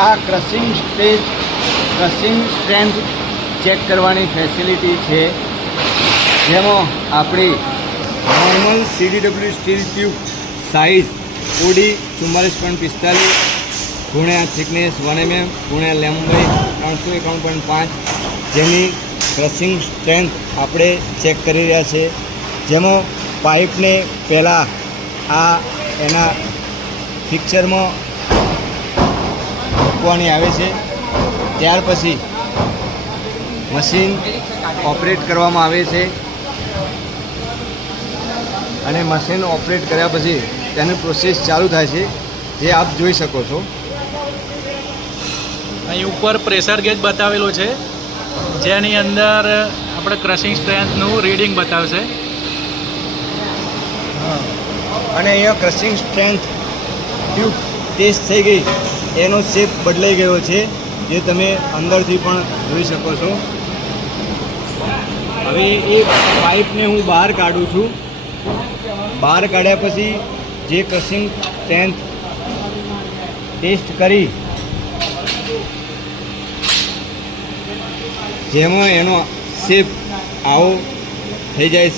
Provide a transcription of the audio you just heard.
આ crushing strength check કરવાની facility છે, જેમાં આપણી normal CDW steel tube size Audi 44.45 ગુણ્યા થિકનેસ 1 mm ગુણ્યા લંબાઈ 351.5 જેની ક્રશિંગ સ્ટ્રેન્થ આપણે ચેક કરી રહ્યા છે, જેમાં પાઇપને પહેલાં આ એના ફિક્ચરમાં મૂકવાની આવે છે, ત્યાર પછી મશીન ઓપરેટ કરવામાં આવે છે અને મશીન ઓપરેટ કર્યા પછી તેની પ્રોસેસ ચાલુ થાય છે, જે આપ જોઈ શકો છો. અહીં ઉપર પ્રેશર ગેજ બતાવેલો છે, જેની અંદર આપણે ક્રશિંગ સ્ટ્રેન્થનું રીડિંગ બતાવશે. અને અહીંયા ક્રશિંગ સ્ટ્રેન્થ ટ્યુબ ટેસ્ટ થઈ ગઈ, એનો શેપ બદલાઈ ગયો છે, જે તમે અંદરથી પણ જોઈ શકો છો. હવે એ પાઇપને હું બહાર કાઢું છું. બહાર કાઢ્યા પછી જે ક્રશિંગ સ્ટ્રેન્થ ટેસ્ટ કરી જેમાં એનો શેપ આવો થઈ જાય છે.